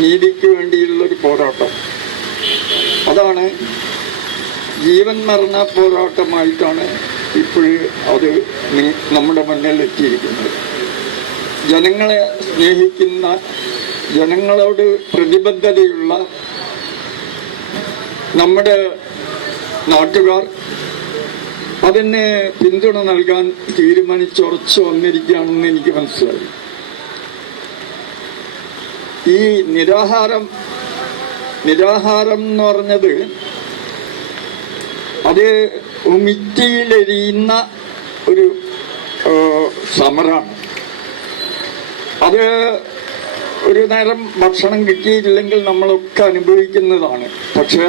നീതിക്ക് വേണ്ടിയുള്ള ഒരു പോരാട്ടം. അതാണ് ജീവൻ മരണ പോരാട്ടമായിട്ടാണ് ഇപ്പോഴും അത് നമ്മുടെ മുന്നിൽ എത്തിയിരിക്കുന്നത്. ജനങ്ങളെ സ്നേഹിക്കുന്ന ജനങ്ങളോട് പ്രതിബദ്ധതയുള്ള നമ്മുടെ നാട്ടുകാർ അതിന് പിന്തുണ നൽകാൻ തീരുമാനിച്ചുറച്ചു വന്നിരിക്കുകയാണെന്ന് എനിക്ക് മനസ്സിലായി. ഈ നിരാഹാരം നിരാഹാരം എന്ന് പറഞ്ഞത് അത് ഉമിറ്റിയിലെരിയുന്ന ഒരു സമരാണ്. അത് ഒരു നേരം ഭക്ഷണം കിട്ടിയില്ലെങ്കിൽ നമ്മളൊക്കെ അനുഭവിക്കുന്നതാണ്. പക്ഷെ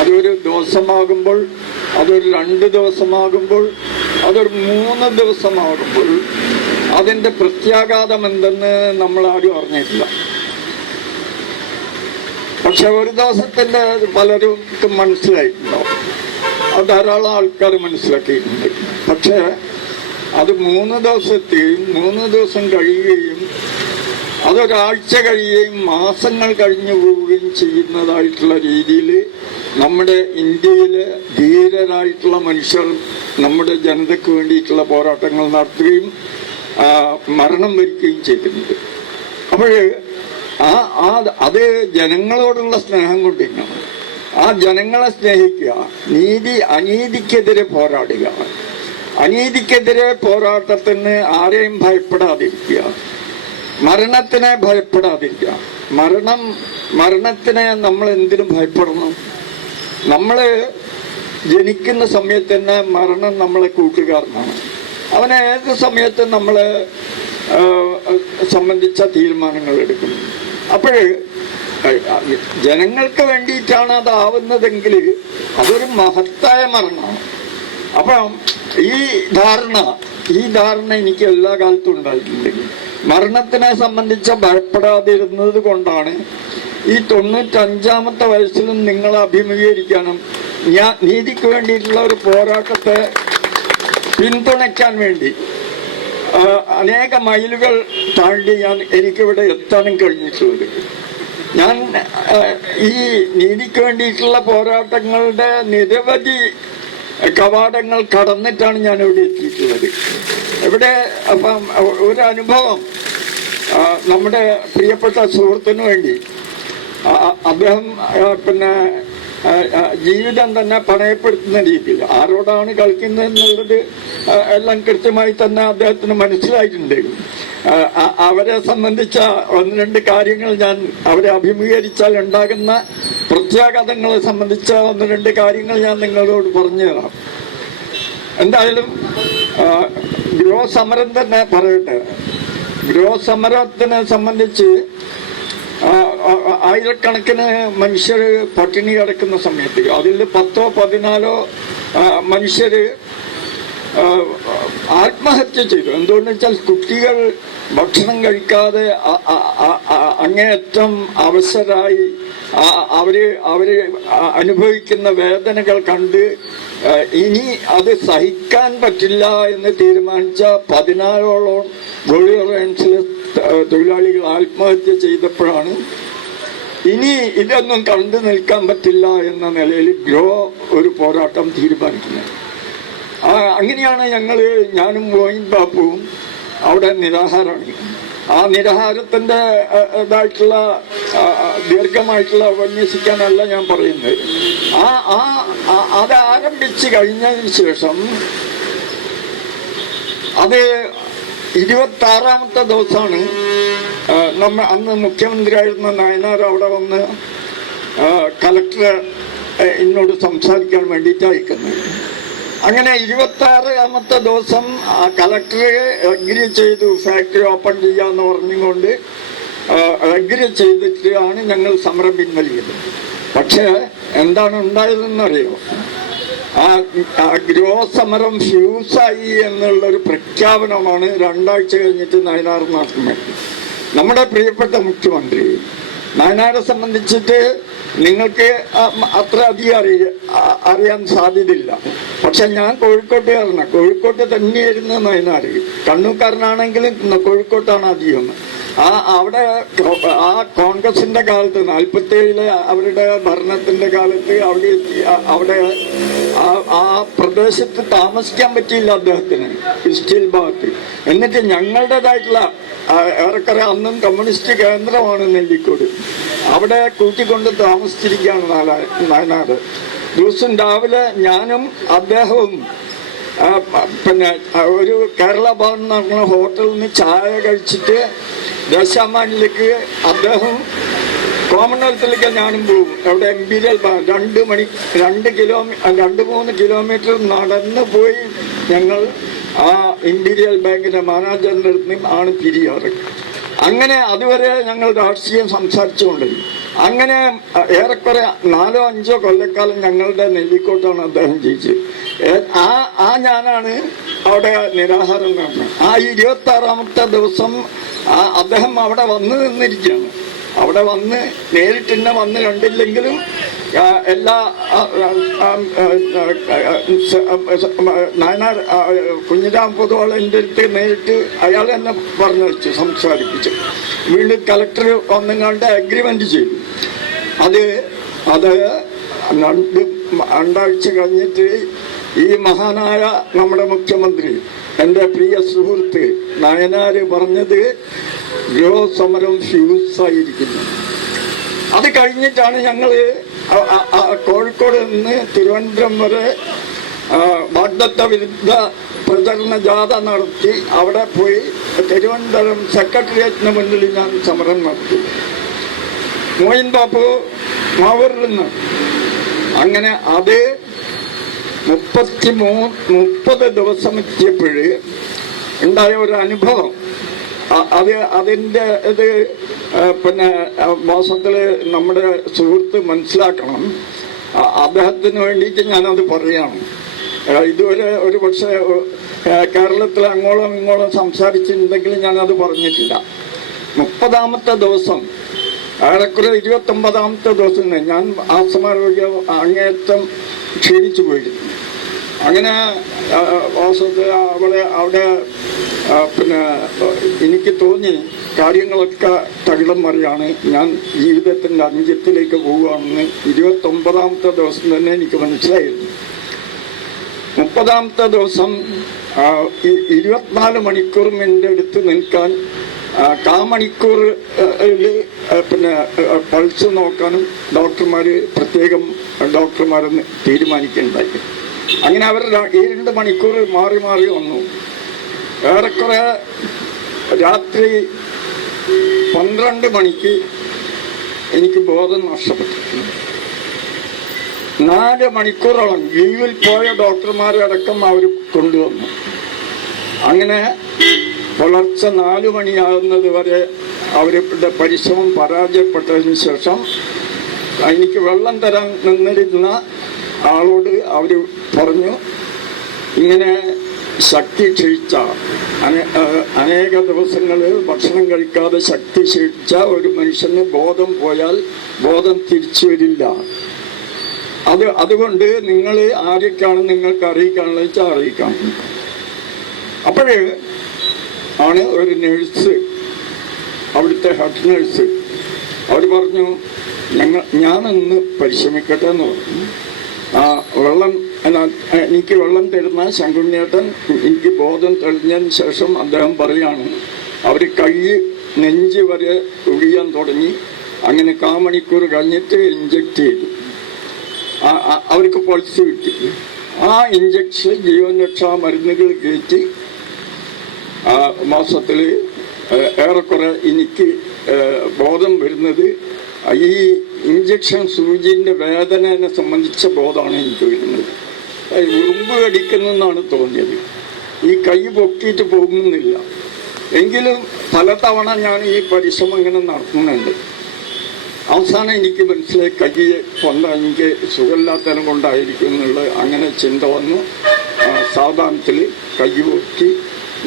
അതൊരു ദിവസമാകുമ്പോൾ അതൊരു രണ്ട് ദിവസമാകുമ്പോൾ അതൊരു മൂന്ന് ദിവസമാകുമ്പോൾ അതിന്റെ പ്രത്യാഘാതം എന്തെന്ന് നമ്മൾ ആരും അറിഞ്ഞിട്ടില്ല. പക്ഷെ ഒരു ദിവസത്തിന്റെ പലർക്കും മനസ്സിലായിട്ടുണ്ടാവും. അത് ധാരാളം ആൾക്കാർ മനസ്സിലാക്കിയിട്ടുണ്ട്. പക്ഷെ അത് മൂന്ന് ദിവസത്തെയും മൂന്ന് ദിവസം കഴിയുകയും അതൊരാഴ്ച കഴിയുകയും മാസങ്ങൾ കഴിഞ്ഞു പോവുകയും ചെയ്യുന്നതായിട്ടുള്ള രീതിയിൽ നമ്മുടെ ഇന്ത്യയിലെ ധീരരായിട്ടുള്ള മനുഷ്യർ നമ്മുടെ ജനതയ്ക്ക് വേണ്ടിയിട്ടുള്ള പോരാട്ടങ്ങൾ നടത്തുകയും മരണം വരിക്കുകയും ചെയ്തിട്ടുണ്ട്. അപ്പോൾ ആ ആ അത് ജനങ്ങളോടുള്ള സ്നേഹം കൊണ്ടിരിക്കണം. ആ ജനങ്ങളെ സ്നേഹിക്കുക. നീതി അനീതിക്കെതിരെ പോരാടുക. അനീതിക്കെതിരെ പോരാട്ടത്തിന് ആരെയും ഭയപ്പെടാതിരിക്കുക. മരണത്തിനെ ഭയപ്പെടാതിരിക്കുക. മരണം മരണത്തിനെ നമ്മൾ എന്തിനും ഭയപ്പെടണം. നമ്മൾ ജനിക്കുന്ന സമയത്ത് തന്നെ മരണം നമ്മളെ കൂട്ടുകാരനാണ്. അവനേത് ഏത് സമയത്തും നമ്മളെ സംബന്ധിച്ച തീരുമാനങ്ങൾ എടുക്കും. അപ്പോഴ് ജനങ്ങൾക്ക് വേണ്ടിയിട്ടാണ് അതാവുന്നതെങ്കിൽ അതൊരു മഹത്തായ മരണമാണ് അപ്പം ഈ ധാരണ ഈ ധാരണ എനിക്ക് എല്ലാ കാലത്തും ഉണ്ടായിട്ടുണ്ട്. മരണത്തിനെ സംബന്ധിച്ച് ഭയപ്പെടാതിരുന്നത് കൊണ്ടാണ് ഈ തൊണ്ണൂറ്റഞ്ചാമത്തെ വയസ്സിലും നിങ്ങൾ അഭിമുഖീകരിക്കാനും ഞാൻ നീതിക്ക് വേണ്ടിയിട്ടുള്ള ഒരു പോരാട്ടത്തെ പിന്തുണയ്ക്കാൻ വേണ്ടി. അനേക മൈലുകൾ താണ്ടി ഞാൻ എനിക്കിവിടെ എത്താനും കഴിഞ്ഞിട്ടുണ്ട്. ഞാൻ ഈ നീതിക്ക് വേണ്ടിയിട്ടുള്ള പോരാട്ടങ്ങളുടെ നിരവധി കവാടങ്ങൾ കടന്നിട്ടാണ് ഞാൻ ഇവിടെ എത്തിയിട്ടുള്ളത്. ഇവിടെ അപ്പം ഒരു അനുഭവം നമ്മുടെ പ്രിയപ്പെട്ട സുഹൃത്തിന് വേണ്ടി. അദ്ദേഹം പിന്നെ ജീവിതം തന്നെ പണയപ്പെടുത്തുന്ന രീതിയിൽ. ആരോടാണ് കളിക്കുന്നത് എന്നുള്ളത് ആ, എല്ലാം കൃത്യമായി തന്നെ അദ്ദേഹത്തിന് മനസ്സിലായിട്ടുണ്ട്. അവരെ സംബന്ധിച്ച ഒന്ന് രണ്ട് കാര്യങ്ങൾ ഞാൻ അവരെ അഭിമുഖീകരിച്ചാൽ ഉണ്ടാകുന്ന പ്രത്യാഘാതങ്ങളെ സംബന്ധിച്ച ഒന്ന് രണ്ട് കാര്യങ്ങൾ ഞാൻ നിങ്ങളോട് പറഞ്ഞു തരാം. എന്തായാലും ഗൃഹസമരം തന്നെ പറയട്ടെ. ഗൃഹസമരത്തിനെ സംബന്ധിച്ച് ആയിരക്കണക്കിന് മനുഷ്യർ പട്ടിണി കിടക്കുന്ന സമയത്ത് അതിൽ പത്തോ പതിനാലോ മനുഷ്യർ ആത്മഹത്യ ചെയ്തു. എന്തുകൊണ്ടെന്ന് വെച്ചാൽ കുട്ടികൾ ഭക്ഷണം കഴിക്കാതെ അങ്ങേയറ്റം അവസരായി അവർ അവർ അനുഭവിക്കുന്ന വേദനകൾ കണ്ട് ഇനി അത് സഹിക്കാൻ പറ്റില്ല എന്ന് തീരുമാനിച്ച പതിനാലോളം ഗോളിയറൻസിലെ തൊഴിലാളികൾ ആത്മഹത്യ ചെയ്തപ്പോഴാണ് ഇനി ഇതൊന്നും കണ്ടു നിൽക്കാൻ പറ്റില്ല എന്ന നിലയിൽ ഗ്രോ ഒരു പോരാട്ടം തീരുമാനിക്കുന്നത്. അങ്ങനെയാണ് ഞങ്ങൾ ഞാനും മോയിൻ ബാപ്പുവും അവിടെ നിരാഹാരമാണ് ആ നിരാഹാരത്തിന്റെ ഇതായിട്ടുള്ള ദീർഘമായിട്ടുള്ള അന്വേഷിക്കാനല്ല ഞാൻ പറയുന്നത്. ആ ആ- അത് ആരംഭിച്ച് കഴിഞ്ഞതിന് ശേഷം അത് ഇരുപത്തി ആറാമത്തെ ദിവസമാണ് നമ്മ അന്ന് മുഖ്യമന്ത്രിയായിരുന്ന നായനാർ അവിടെ വന്ന് കലക്ടർ എന്നോട് സംസാരിക്കാൻ വേണ്ടിയിട്ട് അയക്കുന്നത് അങ്ങനെ ഇരുപത്തി ആറാമത്തെ ദിവസം കലക്ടറെ അഗ്രി ചെയ്തു ഫാക്ടറി ഓപ്പൺ ചെയ്യാന്ന് പറഞ്ഞുകൊണ്ട് അഗ്രി ചെയ്തിട്ടാണ് ഞങ്ങൾ സമരം പിൻവലിക്കുന്നത് പക്ഷേ എന്താണ് ഉണ്ടായതെന്നറിയോ? ആ ഗൃഹസമരം ഫ്യൂസായി എന്നുള്ള ഒരു പ്രഖ്യാപനമാണ് രണ്ടാഴ്ച കഴിഞ്ഞിട്ട് നയനാർ നടത്തുന്നത് നമ്മുടെ പ്രിയപ്പെട്ട മുഖ്യമന്ത്രി നയനാരെ സംബന്ധിച്ചിട്ട് നിങ്ങൾക്ക് അത്ര അധികം അറിയ അറിയാൻ സാധ്യതയില്ല. പക്ഷെ ഞാൻ കോഴിക്കോട്ടുകാരനാണ് കോഴിക്കോട്ട് തന്നെയായിരുന്നു നയനാർ കണ്ണൂക്കാരനാണെങ്കിലും കോഴിക്കോട്ടാണ് അധികം. ആ അവിടെ ആ കോൺഗ്രസിന്റെ കാലത്ത് നാൽപ്പത്തേഴിലെ അവരുടെ ഭരണത്തിന്റെ കാലത്ത് അവിടെ അവിടെ ആ- പ്രദേശത്ത് താമസിക്കാൻ പറ്റിയില്ല അദ്ദേഹത്തിന് ഇസ്റ്റിൽ ഭാഗത്ത് എന്നിട്ട് ഞങ്ങളുടേതായിട്ടുള്ള ഏറെക്കുറെ അന്നും കമ്മ്യൂണിസ്റ്റ് കേന്ദ്രമാണ് നെല്ലിക്കോട്. അവിടെ കൂട്ടിക്കൊണ്ട് താമസിച്ചിരിക്കുകയാണ് നാലാ- നയനാട് ദിവസം രാവിലെ ഞാനും അദ്ദേഹവും പിന്നെ ഒരു കേരള ഭവൻ എന്ന് പറഞ്ഞ ഹോട്ടലിൽ നിന്ന് ചായ കഴിച്ചിട്ട് ദേശാമാനിലേക്ക് അദ്ദേഹം കോമൺവെൽത്തിലേക്ക് ഞാനും പോകും. അവിടെ എംപീരിയൽ രണ്ട് മണി രണ്ട് കിലോമീറ്റർ രണ്ട് മൂന്ന് കിലോമീറ്റർ നടന്ന് പോയി ഞങ്ങൾ ആ ഇമ്പീരിയൽ ബാങ്കിന്റെ മാനേജറിന്റെ അടുത്ത് നിന്നും ആണ് പിരിയാറ്. അങ്ങനെ അതുവരെ ഞങ്ങൾ രാഷ്ട്രീയം സംസാരിച്ചുകൊണ്ടിരുന്നു. അങ്ങനെ ഏറെക്കുറെ നാലോ അഞ്ചോ കൊല്ലക്കാലം ഞങ്ങളുടെ നെല്ലിക്കോട്ടാണ് അദ്ദേഹം ജയിച്ചത്. ആ ആ ഞാനാണ് അവിടെ നിരാഹാരം കാണുന്നത് ആ ഇരുപത്തി ആറാമത്തെ ദിവസം ആ അദ്ദേഹം അവിടെ വന്ന് നിന്നിരിക്കുകയാണ്. അവിടെ വന്ന് നേരിട്ട് തന്നെ വന്ന് കണ്ടില്ലെങ്കിലും എല്ലാ നായനാർ കുഞ്ഞിരാം പൊതുവാളന്റെ അടുത്ത് നേരിട്ട് അയാൾ എന്നെ പറഞ്ഞു വെച്ചു സംസാരിപ്പിച്ചു. വീണ്ടും കലക്ടർ വന്നുകൊണ്ട് അഗ്രിമെന്റ് ചെയ്തു. അത് അത് രണ്ട് രണ്ടാഴ്ച കഴിഞ്ഞിട്ട് ഈ മഹാനായ നമ്മുടെ മുഖ്യമന്ത്രി എന്റെ പ്രിയ സുഹൃത്ത് നയനാര് പറഞ്ഞത് ഗൃഹസമരം ഫ്യൂസായിരിക്കുന്നു അത് കഴിഞ്ഞിട്ടാണ് ഞങ്ങൾ കോഴിക്കോട് നിന്ന് തിരുവനന്തപുരം വരെ വാഗ്ദത്ത വിരുദ്ധ പ്രചരണ ജാഥ നടത്തി. അവിടെ പോയി തിരുവനന്തപുരം സെക്രട്ടേറിയറ്റിന് മുന്നിൽ ഞാൻ സമരം നടത്തി. മോയിൻ ബാപ്പു മാവൂരിൽ നിന്ന്. അങ്ങനെ അത് മുപ്പത്തി മൂ മുപ്പത് ദിവസം എത്തിയപ്പോഴ് ഉണ്ടായ ഒരു അനുഭവം. അത് അതിന്റെ ഇത് പിന്നെ മാസത്തിൽ നമ്മുടെ സുഹൃത്ത് മനസ്സിലാക്കണം. അദ്ദേഹത്തിന് വേണ്ടിയിട്ട് ഞാനത് പറയണം. ഇതുവരെ ഒരു പക്ഷേ കേരളത്തിൽ അങ്ങോളം ഇങ്ങോളം സംസാരിച്ചിട്ടുണ്ടെങ്കിൽ ഞാനത് പറഞ്ഞിട്ടില്ല. മുപ്പതാമത്തെ ദിവസം ഏറെക്കുറെ ഇരുപത്തി ഒമ്പതാമത്തെ ദിവസം ഞാൻ ആസ്മാരോഗ്യ അങ്ങേറ്റം ക്ഷീണിച്ചു പോയിരുന്നു. അങ്ങനെ അവളെ അവിടെ പിന്നെ എനിക്ക് തോന്നി കാര്യങ്ങളൊക്കെ തകിടം മറിയാണ്. ഞാൻ ജീവിതത്തിന്റെ അന്ത്യത്തിലേക്ക് പോവുകയാണെന്ന് ഇരുപത്തി ഒമ്പതാമത്തെ ദിവസം തന്നെ എനിക്ക് മനസ്സിലായിരുന്നു. മുപ്പതാമത്തെ ദിവസം ഇരുപത്തിനാല് മണിക്കൂറും എന്റെ അടുത്ത് നിൽക്കാൻ കാമണിക്കൂർ പിന്നെ പൾസ് നോക്കാനും ഡോക്ടർമാർ പ്രത്യേകം ഡോക്ടർമാരെന്ന് തീരുമാനിക്കുകയുണ്ടായി അങ്ങനെ അവർ ഈ രണ്ട് മണിക്കൂർ മാറി മാറി വന്നു. ഏറെക്കുറെ രാത്രി പന്ത്രണ്ട് മണിക്ക് എനിക്ക് ബോധം നഷ്ടപ്പെട്ടു. നാല് മണിക്കൂറോളം ലീവിൽ പോയ ഡോക്ടർമാരെ അടക്കം അവർ കൊണ്ടുവന്നു. അങ്ങനെ പുലർച്ചെ നാലു മണിയാകുന്നത് വരെ അവരുടെ പരിശ്രമം പരാജയപ്പെട്ടതിന് ശേഷം എനിക്ക് വെള്ളം തരാൻ നിന്നിരുന്ന ആളോട് അവർ പറഞ്ഞു ഇങ്ങനെ ശക്തി ക്ഷയിച്ച അനേക ദിവസങ്ങൾ ഭക്ഷണം കഴിക്കാതെ ശക്തി ക്ഷയിച്ച ഒരു മനുഷ്യന് ബോധം പോയാൽ ബോധം തിരിച്ചു വരില്ല. അത് അതുകൊണ്ട് നിങ്ങൾ ആരൊക്കെയാണ് നിങ്ങൾക്ക് അറിയിക്കാനുള്ള വെച്ചാൽ അറിയിക്കാം. അപ്പോഴേ ആണ് ഒരു നേഴ്സ് അവിടുത്തെ ഹെഡ് നേഴ്സ് അവർ പറഞ്ഞു ഞങ്ങൾ ഞാനൊന്ന് പരിശ്രമിക്കട്ടെ എന്ന് പറഞ്ഞു. വെള്ളം എനിക്ക് വെള്ളം തരുന്ന ശങ്കുണ്ണിയേട്ടൻ എനിക്ക് ബോധം തെളിഞ്ഞതിന് ശേഷം അദ്ദേഹം പറയാണ് അവർ കൈ നെഞ്ച് വരെ ഒഴിയാൻ തുടങ്ങി. അങ്ങനെ കാമണിക്കൂർ കഴിഞ്ഞിട്ട് ഇഞ്ചക്ട് ചെയ്തു. അവർക്ക് പൊളിച്ചു കിട്ടി. ആ ഇഞ്ചക്ഷൻ ജീവൻ രക്ഷാ മരുന്നുകൾ കയറ്റി മാസത്തിൽ ഏറെക്കുറെ എനിക്ക് ബോധം വരുന്നത് ഈ ഇഞ്ചക്ഷൻ സൂചിന്റെ വേദനയെ സംബന്ധിച്ച ബോധമാണ് എനിക്ക് വരുന്നത് അത് ഉറുമ്പ് കടിക്കുന്നെന്നാണ് തോന്നിയത്. ഈ കൈ പൊക്കിയിട്ട് പോകുന്നില്ല. എങ്കിലും പലതവണ ഞാൻ ഈ പരിശ്രമം ഇങ്ങനെ നടത്തുന്നുണ്ട്. അവസാനം എനിക്ക് മനസ്സിലായി കയ്യെ കൊണ്ട എനിക്ക് സുഖമില്ലാത്തതിനെ കൊണ്ടായിരിക്കും എന്നുള്ള അങ്ങനെ ചിന്ത വന്നു. സാവധാനത്തിൽ കൈ പൊക്കി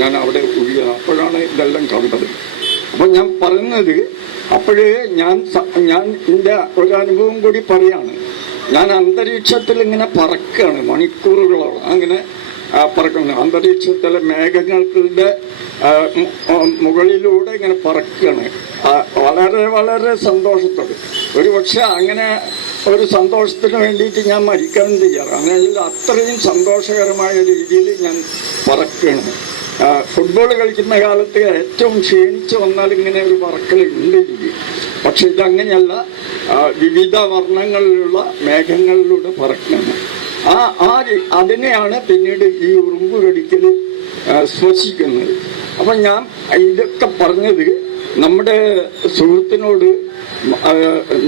ഞാൻ അവിടെ ഒഴിയുക അപ്പോഴാണ് ഇതെല്ലാം കണ്ടത്. അപ്പം ഞാൻ പറയുന്നത് അപ്പോഴേ ഞാൻ ഞാൻ എന്റെ ഒരു അനുഭവം കൂടി പറയാണ്. ഞാൻ അന്തരീക്ഷത്തിൽ ഇങ്ങനെ പറക്കുകയാണ് മണിക്കൂറുകളോളം. അങ്ങനെ പറക്കുന്നു. അന്തരീക്ഷത്തിലെ മേഘങ്ങളുടെ മുകളിലൂടെ ഇങ്ങനെ പറക്കുകയാണ്. വളരെ വളരെ സന്തോഷത്തോടെ. ഒരു പക്ഷെ അങ്ങനെ ഒരു സന്തോഷത്തിന് വേണ്ടിയിട്ട് ഞാൻ മരിക്കാൻ തയ്യാറാണ്. അതിൽ അത്രയും സന്തോഷകരമായ രീതിയിൽ ഞാൻ പറക്കുകയാണ്. ഫുട്ബോൾ കളിക്കുന്ന കാലത്ത് ഏറ്റവും ക്ഷീണിച്ചു വന്നാൽ ഇങ്ങനെ ഒരു പറക്കൽ ഉണ്ട് എനിക്ക് പക്ഷെ ഇതങ്ങനെയല്ല. വിവിധ വർണങ്ങളിലുള്ള മേഘങ്ങളിലൂടെ പറക്കണം ആ ആ അതിനെയാണ് പിന്നീട് ഈ ഉറുമ്പ് കടിക്കൽ ശ്വസിക്കുന്നത്. അപ്പം ഞാൻ ഇതൊക്കെ പറഞ്ഞത് നമ്മുടെ സുഹൃത്തിനോട്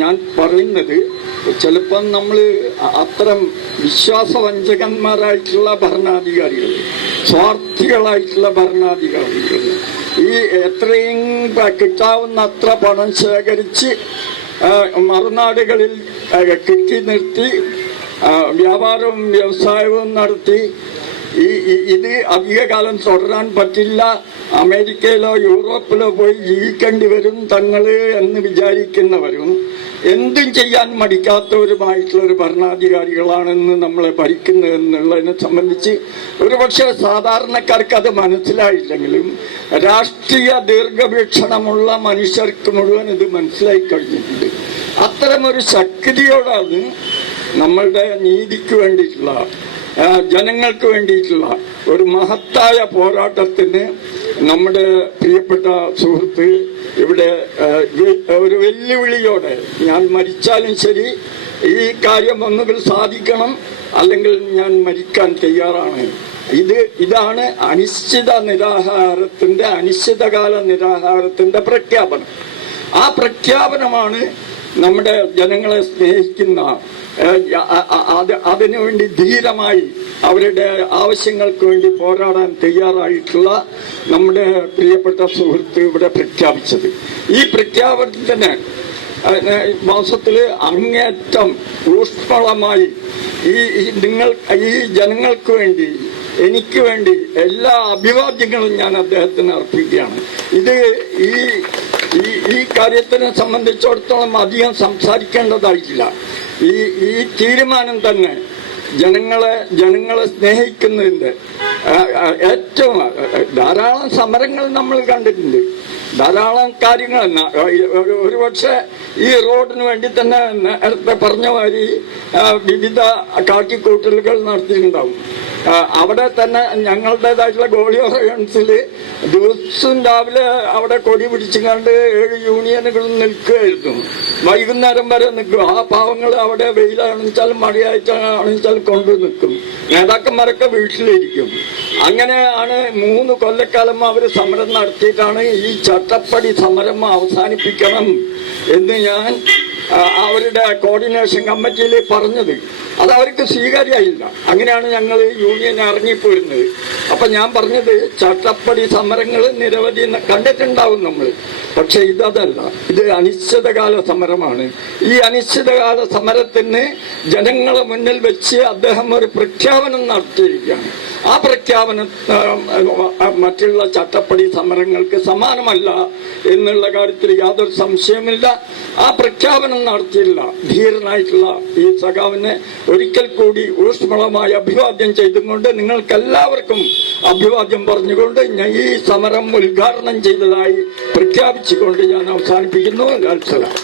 ഞാൻ പറയുന്നത് ചിലപ്പം നമ്മൾ അത്തരം വിശ്വാസവഞ്ചകന്മാരായിട്ടുള്ള ഭരണാധികാരികൾ സ്വാർത്ഥികളായിട്ടുള്ള ഭരണാധികാരികൾ. ഈ എത്രയും കിട്ടാവുന്ന അത്ര പണം ശേഖരിച്ച് മറുനാടുകളിൽ കെട്ടി നിർത്തി വ്യാപാരവും വ്യവസായവും നടത്തി ഈ- ഇത് അധികകാലം തുടരാൻ പറ്റില്ല. അമേരിക്കയിലോ യൂറോപ്പിലോ പോയി ജീവിക്കേണ്ടി വരും തങ്ങൾ എന്ന് വിചാരിക്കുന്നവരും എന്തും ചെയ്യാൻ മടിക്കാത്തവരുമായിട്ടുള്ള ഒരു ഭരണാധികാരികളാണെന്ന് നമ്മളെ ഭരിക്കുന്നത് എന്നുള്ളതിനെ സംബന്ധിച്ച് ഒരുപക്ഷെ സാധാരണക്കാർക്ക് അത് മനസ്സിലായില്ലെങ്കിലും രാഷ്ട്രീയ ദീർഘവീക്ഷണമുള്ള മനുഷ്യർക്ക് മുഴുവൻ ഇത് മനസ്സിലായി കഴിഞ്ഞിട്ടുണ്ട്. അത്തരമൊരു ശക്തിയോടാണ് നമ്മളുടെ നീതിക്ക് വേണ്ടിയിട്ടുള്ള ജനങ്ങൾക്ക് വേണ്ടിയിട്ടുള്ള ഒരു മഹത്തായ പോരാട്ടത്തിന് നമ്മുടെ പ്രിയപ്പെട്ട സുഹൃത്ത് ഇവിടെ ഒരു വെല്ലുവിളിയോടെ ഞാൻ മരിച്ചാലും ശരി ഈ കാര്യം ഒന്നുകിൽ സാധിക്കണം അല്ലെങ്കിൽ ഞാൻ മരിക്കാൻ തയ്യാറാണ്. ഇത് ഇതാണ് അനിശ്ചിത നിരാഹാരത്തിന്റെ അനിശ്ചിതകാല നിരാഹാരത്തിന്റെ പ്രഖ്യാപനം. ആ പ്രഖ്യാപനമാണ് നമ്മുടെ ജനങ്ങളെ സ്നേഹിക്കുന്ന അതിനുവേണ്ടി ധീരമായി അവരുടെ ആവശ്യങ്ങൾക്ക് വേണ്ടി പോരാടാൻ തയ്യാറായിട്ടുള്ള നമ്മുടെ പ്രിയപ്പെട്ട സുഹൃത്ത് ഇവിടെ പ്രഖ്യാപിച്ചത്. ഈ പ്രഖ്യാപനത്തിന് മാസത്തിൽ അങ്ങേറ്റം ഊഷ്മളമായി ഈ നിങ്ങൾ ഈ ജനങ്ങൾക്ക് വേണ്ടി എനിക്ക് വേണ്ടി എല്ലാ അഭിവാദ്യങ്ങളും ഞാൻ അദ്ദേഹത്തിന് അർപ്പിക്കുകയാണ്. ഇത് ഈ ഈ കാര്യത്തിനെ സംബന്ധിച്ചിടത്തോളം അധികം സംസാരിക്കേണ്ടതായിട്ടില്ല. ഈ ഈ തീരുമാനം തന്നെ ജനങ്ങളെ ജനങ്ങളെ സ്നേഹിക്കുന്നതിന്റെ ഏറ്റവും ധാരാളം സമരങ്ങൾ നമ്മൾ കണ്ടിട്ടുണ്ട്. ധാരാളം കാര്യങ്ങൾ ഒരു- ഒരുപക്ഷെ ഈ റോഡിന് വേണ്ടി തന്നെ നേരത്തെ പറഞ്ഞ മാതിരി വിവിധ കാട്ടിക്കൂട്ടലുകൾ നടത്തിയിട്ടുണ്ടാവും. അവിടെ തന്നെ ഞങ്ങളുടേതായിട്ടുള്ള ഗോളി റയൺസിൽ ദിവസം രാവിലെ അവിടെ കൊടി പിടിച്ചുകൊണ്ട് ഏഴ് യൂണിയനുകൾ നിൽക്കുകയായിരുന്നു. വൈകുന്നേരം വരെ നിൽക്കും. ആ പാവങ്ങൾ അവിടെ വെയിലാണെച്ചാലും മഴയായിട്ടാണെച്ചാൽ കൊണ്ടു നിൽക്കും. നേതാക്കന്മാരൊക്കെ വീട്ടിലിരിക്കും. അങ്ങനെയാണ് മൂന്ന് കൊല്ലക്കാലം അവർ സമരം നടത്തിയിട്ടാണ് ഈ ചട്ടപ്പടി സമരം അവസാനിപ്പിക്കണം എന്ന് ഞാൻ അവരുടെ കോർഡിനേഷൻ കമ്മിറ്റിയിൽ പറഞ്ഞത്. അത് അവർക്ക് സ്വീകാര്യമായില്ല. അങ്ങനെയാണ് ഞങ്ങൾ യൂണിയൻ ഇറങ്ങിപ്പോയിരുന്നത്. അപ്പം ഞാൻ പറഞ്ഞത് ചട്ടപ്പടി സമരങ്ങൾ നിരവധി കണ്ടിട്ടുണ്ടാവും നമ്മൾ പക്ഷെ ഇതല്ല ഇത് അനിശ്ചിതകാല സമരമാണ്. ഈ അനിശ്ചിതകാല സമരത്തിന് ജനങ്ങളെ മുന്നിൽ വെച്ച് അദ്ദേഹം ഒരു പ്രഖ്യാപനം നടത്തിയിരിക്കുകയാണ്. ആ പ്രഖ്യാപനം മറ്റുള്ള ചട്ടപ്പടി സമരങ്ങൾക്ക് സമാനമല്ല എന്നുള്ള കാര്യത്തിൽ യാതൊരു സംശയമില്ല ആ പ്രഖ്യാപനം നടത്തിയില്ല. ധീരനായിട്ടുള്ള ഈ സഖാവിനെ ഒരിക്കൽ കൂടി ഊഷ്മളമായി അഭിവാദ്യം ചെയ്തുകൊണ്ട് നിങ്ങൾക്കെല്ലാവർക്കും അഭിവാദ്യം പറഞ്ഞുകൊണ്ട് ഞാൻ ഈ സമരം ഉദ്ഘാടനം ചെയ്തതായി പ്രഖ്യാപിച്ചുകൊണ്ട് ഞാൻ അവസാനിപ്പിക്കുന്നു. ലാൽ സലാം